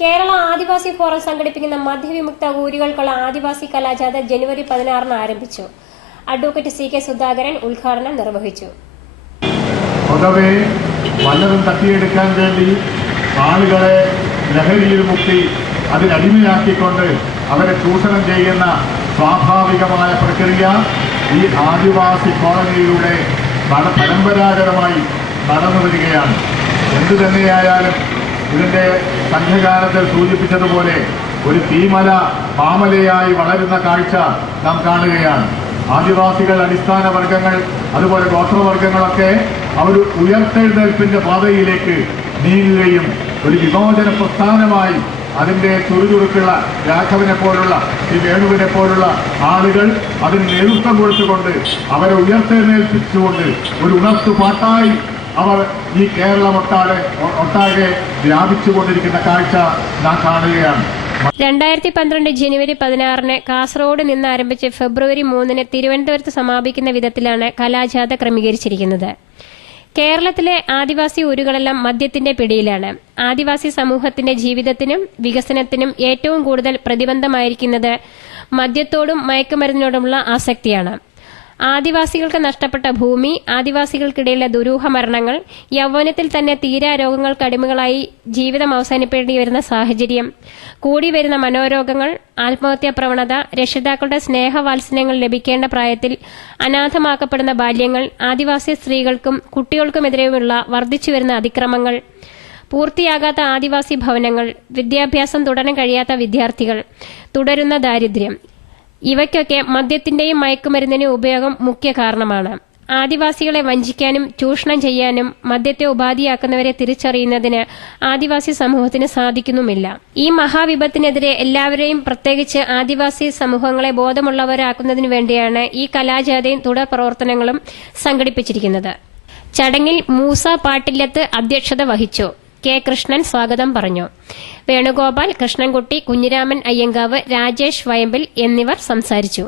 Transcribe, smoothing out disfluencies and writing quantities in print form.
കേരള ആദിവാസി forum സംഘടിപ്പിക്കുന്ന മദ്യവിമുക്ത ഊരുകൾക്കുള്ള ആദിവാസി കലാജാഥ ജനുവരി 16 ആരംഭിച്ചു. Advocate CK Sudhakaran ഉദ്ഘാടനം നിർവഹിച്ചു. പൊതുവെ വല്ലതും തട്ടിയെടുക്കാൻ വേണ്ടി ആളുകളെ ലഹരിയിൽ മുക്കി അതിനടിമയാക്കിക്കൊണ്ട് അവരെ ചൂഷണം ചെയ്യുന്ന സ്വാഭാവികമായ പ്രക്രിയ ഈ ആദിവാസി കോളനിയിലൂടെ പരമ്പരാഗതമായി നടന്നു വരികയാണ്. എന്തു തന്നെയായാലും ഇതിന്റെ സംഘകാലത്തിൽ സൂചിപ്പിച്ചതുപോലെ ഒരു തീമല മാമലയായി വളരുന്ന കാഴ്ച നാം കാണുകയാണ്. ആദിവാസികൾ, അടിസ്ഥാന വർഗങ്ങൾ, അതുപോലെ ഗോത്രവർഗങ്ങളൊക്കെ അവർ ഉയർത്തെഴുന്നേൽപ്പിന്റെ പാതയിലേക്ക് നീങ്ങുകയും ഒരു വിമോചന പ്രസ്ഥാനമായി അതിന്റെ ചുറുചുറുക്കുള്ള രാഘവനെ പോലുള്ള ഈ വേണുവിനെ പോലുള്ള ആളുകൾ അതിന് നേതൃത്വം കൊടുത്തുകൊണ്ട് അവരെ ഉയർത്തെഴുന്നേൽപ്പിച്ചുകൊണ്ട് ഒരു ഉണർത്തുപാട്ടായി അവർ ഈ കേരളം ഒട്ടാകെ വ്യാപിച്ചുകൊണ്ടിരിക്കുന്ന കാഴ്ച നാം കാണുകയാണ്. 2012 ജനുവരി 16 കാസർഗോഡ് നിന്ന് ആരംഭിച്ച് ഫെബ്രുവരി 3 തിരുവനന്തപുരത്ത് സമാപിക്കുന്ന വിധത്തിലാണ് കലാജാഥ ക്രമീകരിച്ചിരിക്കുന്നത്. കേരളത്തിലെ ആദിവാസി ഊരുകളെല്ലാം മദ്യത്തിന്റെ പിടിയിലാണ്. ആദിവാസി സമൂഹത്തിന്റെ ജീവിതത്തിനും വികസനത്തിനും ഏറ്റവും കൂടുതൽ പ്രതിബന്ധമായിരിക്കുന്നത് മദ്യത്തോടും മയക്കുമരുന്നിനോടുമുള്ള ആസക്തിയാണ്. ആദിവാസികൾക്ക് നഷ്ടപ്പെട്ട ഭൂമി, ആദിവാസികൾക്കിടയിലെ ദുരൂഹ മരണങ്ങൾ, യൗവനത്തിൽ തന്നെ തീരാ രോഗങ്ങൾക്ക് അടിമകളായി ജീവിതം അവസാനിപ്പിക്കേണ്ടി വരുന്ന സാഹചര്യം, കൂടി വരുന്ന മനോരോഗങ്ങൾ, ആത്മഹത്യാ പ്രവണത, രക്ഷിതാക്കളുടെ സ്നേഹവാത്സല്യങ്ങൾ ലഭിക്കേണ്ട പ്രായത്തിൽ അനാഥമാക്കപ്പെടുന്ന ബാല്യങ്ങൾ, ആദിവാസി സ്ത്രീകൾക്കും കുട്ടികൾക്കുമെതിരെയുള്ള വർദ്ധിച്ചുവരുന്ന അതിക്രമങ്ങൾ, പൂർത്തിയാകാത്ത ആദിവാസി ഭവനങ്ങൾ, വിദ്യാഭ്യാസം തുടരാൻ കഴിയാത്ത വിദ്യാർത്ഥികൾ, തുടരുന്ന ദാരിദ്ര്യം, ഇവയ്ക്കൊക്കെ മദ്യത്തിന്റെയും മയക്കുമരുന്നിന്റെയും ഉപയോഗം മുഖ്യ കാരണമാണ്. ആദിവാസികളെ വഞ്ചിക്കാനും ചൂഷണം ചെയ്യാനും മദ്യത്തെ ഉപാധിയാക്കുന്നവരെ തിരിച്ചറിയുന്നതിന് ആദിവാസി സമൂഹത്തിന് സാധിക്കുന്നുമില്ല. ഈ മഹാവിപത്തിനെതിരെ എല്ലാവരെയും, പ്രത്യേകിച്ച് ആദിവാസി സമൂഹങ്ങളെ ബോധമുള്ളവരാക്കുന്നതിനു വേണ്ടിയാണ് ഈ കലാജാഥയും തുടർ പ്രവർത്തനങ്ങളും സംഘടിപ്പിച്ചിരിക്കുന്നത്. ചടങ്ങിൽ മൂസ പാട്ടില്ലത്ത് അധ്യക്ഷത വഹിച്ചു. K. കൃഷ്ണൻ സ്വാഗതം പറഞ്ഞു. വേണുഗോപാൽ, കൃഷ്ണൻകുട്ടി, കുഞ്ഞിരാമൻ അയ്യങ്കാവ്, രാജേഷ് വയമ്പിൽ എന്നിവർ സംസാരിച്ചു.